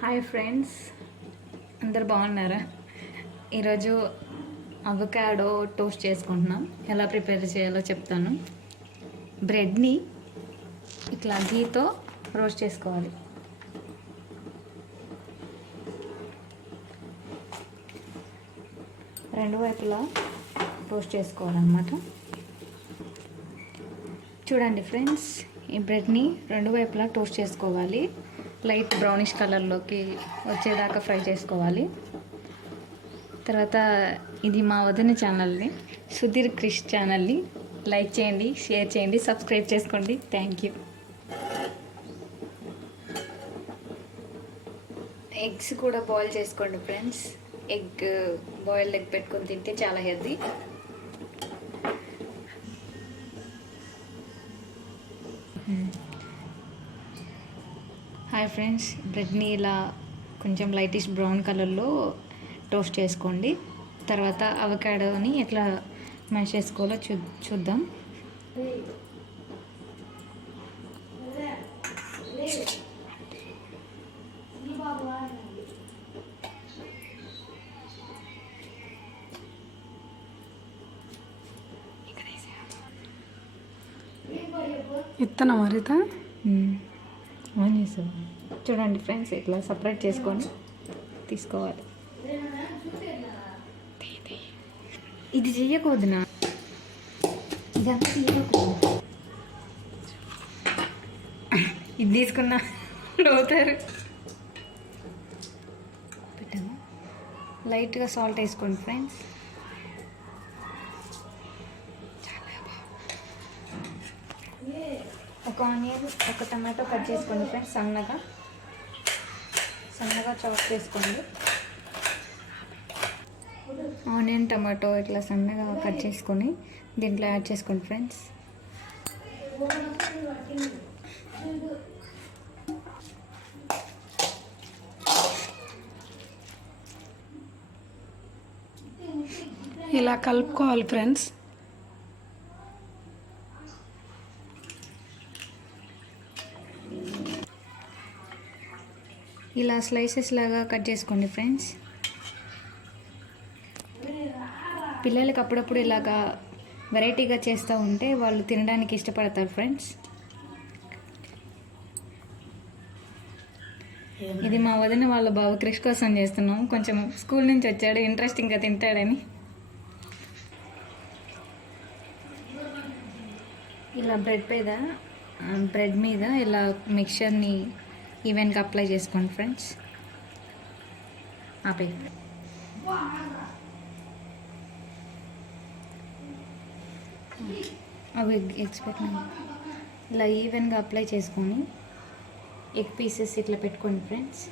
Hi friends, అందరు బాగున్నారా? ఈరోజు అవకాడో టోస్ట్ చేసుకుంటున్నాం. ఎలా ప్రిపేర్ చేయాలో చెప్తాను. బ్రెడ్ని ఇట్లా గీతో రోస్ట్ చేసుకోవాలి. రెండు వైపులా రోస్ట్ చేసుకోవాలన్నమాట. చూడండి ఫ్రెండ్స్, ఈ బ్రెడ్ని రెండు వైపులా టోస్ట్ చేసుకోవాలి. లైట్ బ్రౌనిష్ కలర్లోకి వచ్చేదాకా ఫ్రై చేసుకోవాలి. తర్వాత ఇది మా వదిన ఛానల్ని, సుధీర్ క్రిష్ ఛానల్ని లైక్ చేయండి, షేర్ చేయండి, సబ్స్క్రైబ్ చేసుకోండి. Thank you. ఎగ్స్ కూడా బాయిల్ చేసుకోండి ఫ్రెండ్స్. బాయిల్డ్ ఎగ్ పెట్టుకొని తింటే చాలా హెల్తీ. హాయ్ ఫ్రెండ్స్, బ్రెడ్ని ఇలా కొంచెం లైటిష్ బ్రౌన్ కలర్లో టోస్ట్ చేసుకోండి. తర్వాత అవకాడోని ఎట్లా మ్యాష్ చేసుకోవాలో చూద్దాం. ఇత్తనం మరిత చూడండి ఫ్రెండ్స్, ఇట్లా సపరేట్ చేసుకొని తీసుకోవాలి. ఇది చెయ్యకూడదునా, ఇదంతా తీయకూడదు. ఇది తీసుకున్నా లోతారు. పెట్టాము. లైట్గా సాల్ట్ వేసుకోండి ఫ్రెండ్స్. ఒక ఆనియన్, ఒక టమాటో కట్ చేసుకోండి ఫ్రెండ్స్. సన్నగా చాప్ చేసుకోండి. ఆనియన్, టమాటో ఇట్లా సన్నగా కట్ చేసుకొని దీంట్లో యాడ్ చేసుకోండి ఫ్రెండ్స్. ఇలా కలుపుకోవాలి ఫ్రెండ్స్. ఇలా స్లైసెస్ లాగా కట్ చేసుకోండి ఫ్రెండ్స్. పిల్లలకి అప్పుడప్పుడు ఇలాగా వెరైటీగా చేస్తూ ఉంటే వాళ్ళు తినడానికి ఇష్టపడతారు ఫ్రెండ్స్. ఇది మా వదిన వాళ్ళ బాబు క్రిష్ కోసం చేస్తున్నాం. కొంచెం స్కూల్ నుంచి వచ్చాడు, ఇంట్రెస్టింగ్గా తింటాడని. ఇలా బ్రెడ్ మీద ఇలా మిక్చర్ని ఈవెన్గా అప్లై చేసుకోండి ఫ్రెండ్స్. ఆపే అవి ఎగ్స్ పెట్టినా ఇలా ఈవెన్గా అప్లై చేసుకొని ఎగ్ పీసెస్ ఇట్లా పెట్టుకోండి ఫ్రెండ్స్.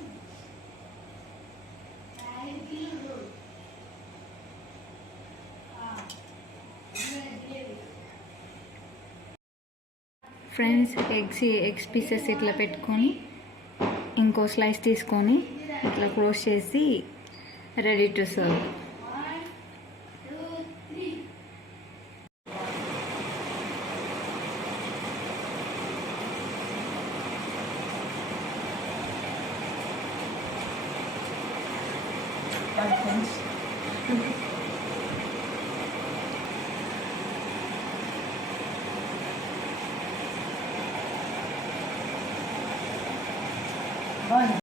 ఎగ్స్ పీసెస్ ఇట్లా పెట్టుకొని ఇంకో స్లైస్ తీసుకొని ఇట్లా క్లోజ్ చేసి రెడీ టు సర్వ్. ఫ్రెండ్స్